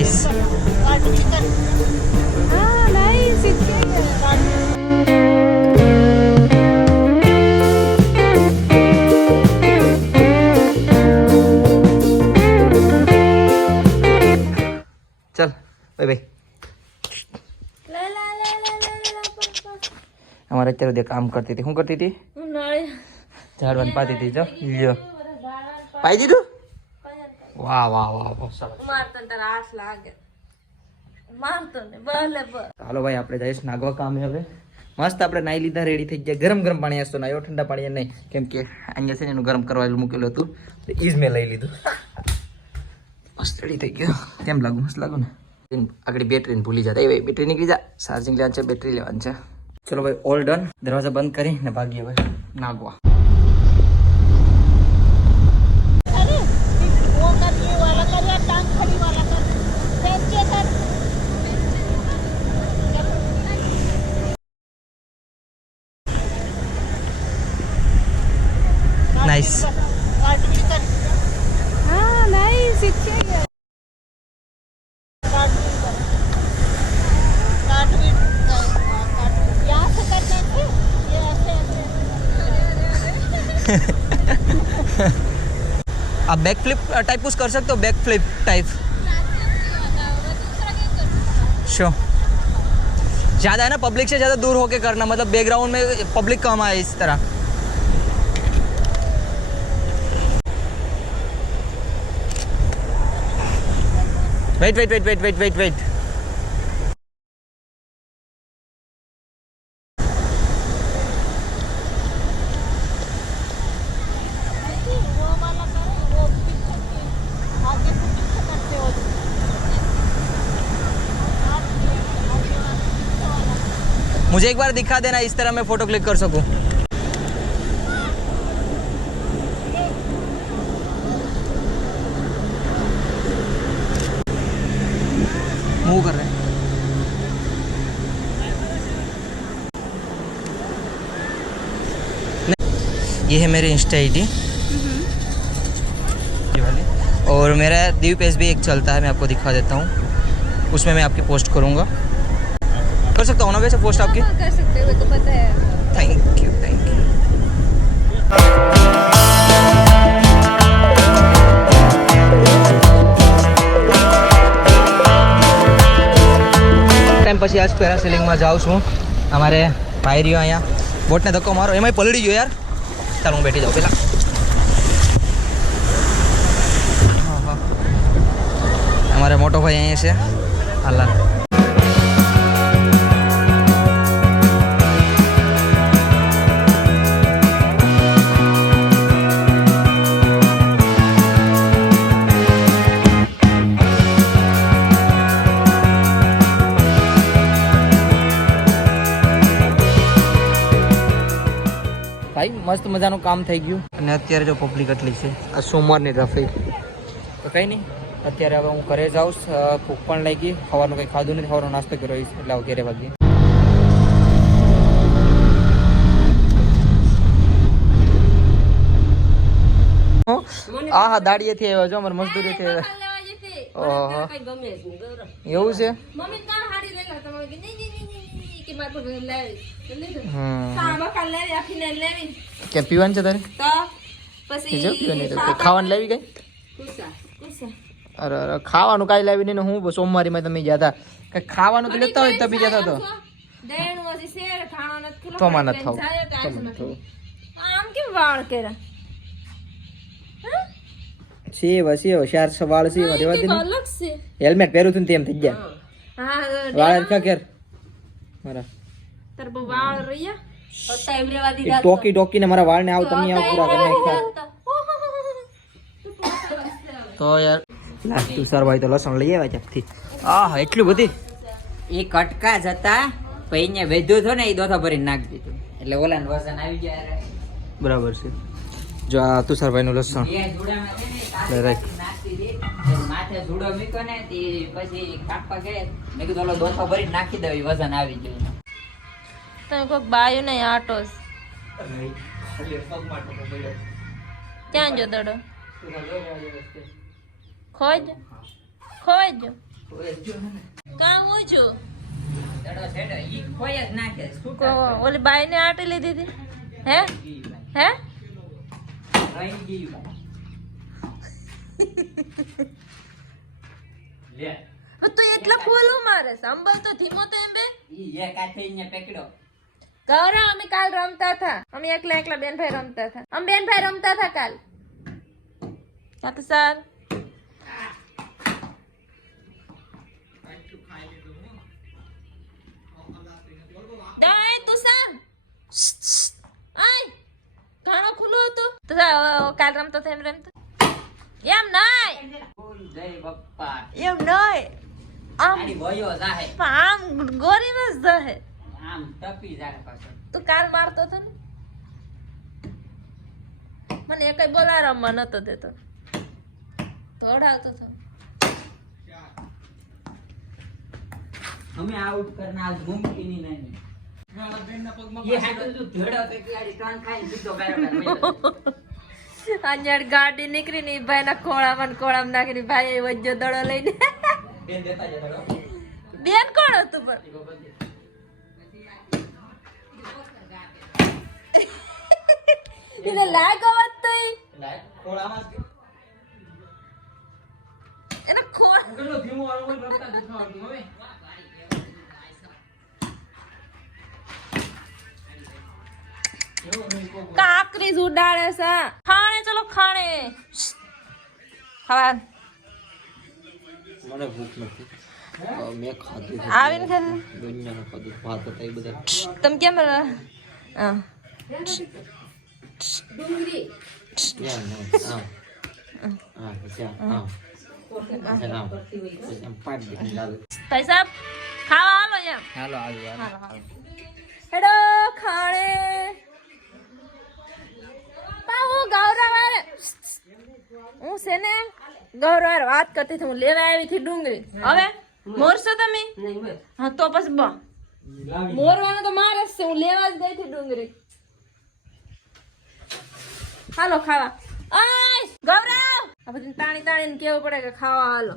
Nice चल bye bye हमारे અત્યારે દે કામ કરતી હતી. શું કરતી હતી? ઝાડવાનું પાતી હતી. જો લ્યો પાઈ દીધું. વાહ વાહ વાહ વાહ સરસ. મારતો તારા હાથ લાગે મારતો ને ભલે ભલે. હાલો ભાઈ આપણે જઈશ નાગવા કામે હવે. મસ્ત આપણે નાઈ લીધા રેડી થઈ ગયા. ગરમ ગરમ પાણી હશે નાયો ઠંડા પાણી નહીં કેમ કે અહીંયા છે ને એનું ગરમ કરવા મૂકેલું હતું તો ઈજ મેં લઈ લીધું. મસ્ત રેડી થઈ ગયો. કેમ લાગુ? મસ્ત લાગુ ને. આગળ બેટરીને ભૂલી જતા. એ ભાઈ બેટરી નીકળી જા. ચાર્જિંગ લેવાનું છે, બેટરી લેવાની છે. ચલો ભાઈ ઓલ ડન. દરવાજા બંધ કરીને ભાગીએ ભાઈ નાગવા. नाइस हाँ नाइस आप बैक फ्लिप टाइप कुछ कर सकते हो. बैक फ्लिप टाइप शो ज़्यादा है ना पब्लिक से ज़्यादा दूर होके करना. मतलब बैकग्राउंड में पब्लिक कम आए इस तरह. Wait wait wait wait wait wait wait. मुझे एक बार दिखा देना इस तरह मैं फोटो क्लिक कर सकूं. मूव कर रहे हैं. ये है मेरी इंस्टा आईडी ये वाली. और मेरा दीव पेज भी एक चलता है, मैं आपको दिखा देता हूँ. उसमें मैं आपकी पोस्ट करूँगा. कर सकता हूँ ना वैसे पोस्ट आपकी? कर सकते हो तो पता है. Thank you thank you. Time પછી આજ પેરાસેલિંગમાં જાઉં છું. અમારે ભાઈ રહ્યો અહીંયા બોટને ધક્કો મારો એમાંય પલળી ગયો યાર. ચાલ હું બેઠી જાઉં પેલા. અમારે મોટો ભાઈ અહીંયા છે. હાલા ભાઈ મસ્ત મજાનું કામ થઈ ગયું. અને અત્યારે જો પબ્લિક એટલી છે. આ સોમવારની ટ્રાફિક તો કંઈ નહીં. અત્યારે હવે હું ઘરે જાઉં. ભૂખ પણ લાગી. ખાવાનું કંઈ ખાધું નથી. ખાવાનો નાસ્તો કર્યો એટલે હવે ઘરે વાગીએ. હા હા દાડીએથી આવ્યો છો. અમારે મજદૂરીથી આવ્યા. ઓહો એવું છે. કે પીવાનું છે તારે? ખાવાનું લાવી ગઈ? અરે અરે ખાવાનું કાંઈ લાવી નહીં. હું સોમવારીમાં તમે ગયા હતા કઈ ખાવાનું તો લેતા હોય તો બી જતા તો તોમાં નથી થવું. સેવા સેવા ચાર વાળ સેવા રેવા દે. હેલ્મેટ પહેરું હતું તેમ થઈ ગયા વાળ ખેર મારા. ટોકી ટોકી ને મારા વાળ ને આવ તમે આવ પૂરા કરી નાખ્યા. તો યાર લાસ્ટ સરભાઈ તો લસણ લઈ આવ્યા જપથી. આહ એટલું બધી એ કટકા જતા પૈને વેધું થો ને એ દોથા ભરીને નાખી દીધું એટલે ઓલાને વજન આવી ગયા. બરાબર છે. જો આ તુષારભાઈ નું લસણ માથે ધૂળો મૂક્યો ને તે પછી કાપવા ગયા. મેં કીધું ઓલો દોથો ભરીને નાખી દઉં વજન આવી ગયું. તમે કોઈક બાયું નહીં આટોસ ક્યાં જો દડો ખોજ ખોજ ઓય જો ને કામ હોય છો દડો છેડો ઈ કોઈ જ નાખે છૂટા ઓલી બાઈ ને આટી લીધી હતી હે હે રહી ગયું લે તું એટલા ફૂલ મારે સંભળ તો ધીમો તો એમ બે ઈ એક હાથે અહીંયા પકડ્યો ગૌરવ અમે કાલ રમતા હતા અમે એકલા બેનભાઈ રમતા હતા અમે બેનભાઈ રમતા હતા કાલ ક્યાં તો સર દાય તુષાર આય ઘણો ખુલ્લો હતો તો કાલ રમતો હતો એમ રમતો એમ નહીં બોલ જય બપ્પા એમ નહીં આમ આની ભયો જાહે આમ ગોરી માં જહે આમ ટપી જાહે પાછો તું કાલ મારતો હતો ને મને એકય બોલા રમવા નતો દેતો દોડાવતો હતો અમે આઉટ કરના આજ મુમકિન નહીં ये हाथ तो धड़ो पे की टन खाई सीधो बराबर અંજળ ગાડી નીકળી ની ભાઈ ના ખોળામાં નાખી ભાઈ વજ્જો દડો લઈને બેન દેતા જ ધડો બેન કોણ હતું પણ એને લાગો વાત તો લાય ખોળામાં એને ખોળ કેટલો ધીમો વાળો કોઈ રમતા દેખાડતું હવે કાકરી ઉડાડે છે ખાણે ચલો ખાણે ખાવા મને ભૂખ નથી મેં ખાધું આવીને ખાધું દુનિયાનું ખાધું ભાત હતા એ બધા તમે કેમ હા ડુંગળી ત્યાં નહીં આમ હા પછી આમ પછી આમ પછી આમ પાટ દીધી લાલ પૈસા ખાવા હાલો એમ હાલો હાલો હાલો હાલો હેડો ખાણે હું ગૌરવ હારે હું છે ને ગૌરવ હારે વાત કરતી હતી હું લેવા આવી હતી ડુંગળી હવે મોરશો તમે હા તો પછી મોરવાનું તો મારે જ છે હું લેવા જ ગઈ હતી ડુંગળી હાલો ખાવા આય ગૌરવ આ બધું તાણી તાણીને કેવું પડે કે ખાવા હાલો